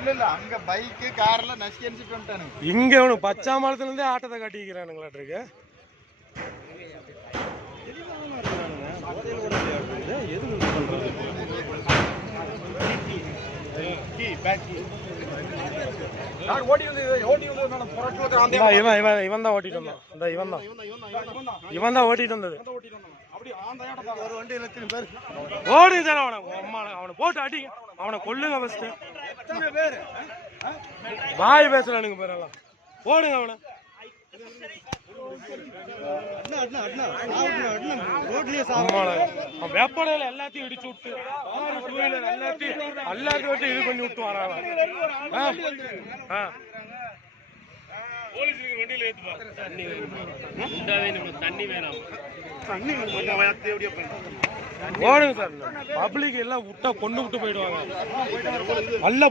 இல்ல அங்க பைக் கார்ல நசுக்கி அடிச்சிட்டு வந்துட்டானுங்க. இங்க அவனுக்கு பச்சாமலத்துல இருந்தே ஆட்டத்தை காட்டிக்கிறானுங்களாட்டு இருக்கு. இவன் தான் ஓட்டிட்டு வந்தான். இவன் தான் ஓட்டிட்டு வந்தது. ஓடுங்க சார் அவனை போட்டு அடிங்க. அவனை கொல்லுங்க ஃபர்ஸ்ட். வாய் பேசுறானுங்க பேரெல்லாம். போடுங்க அவனை. வெப்படையில எல்லாத்தையும் இடிச்சு விட்டு எல்லாத்தையும் வச்சு இது பண்ணி விட்டு வராங்க. ஓடுங்க சார். பப்ளிக் எல்லாம் விட்டா கொண்டு விட்டு போயிடுவாங்க. நல்ல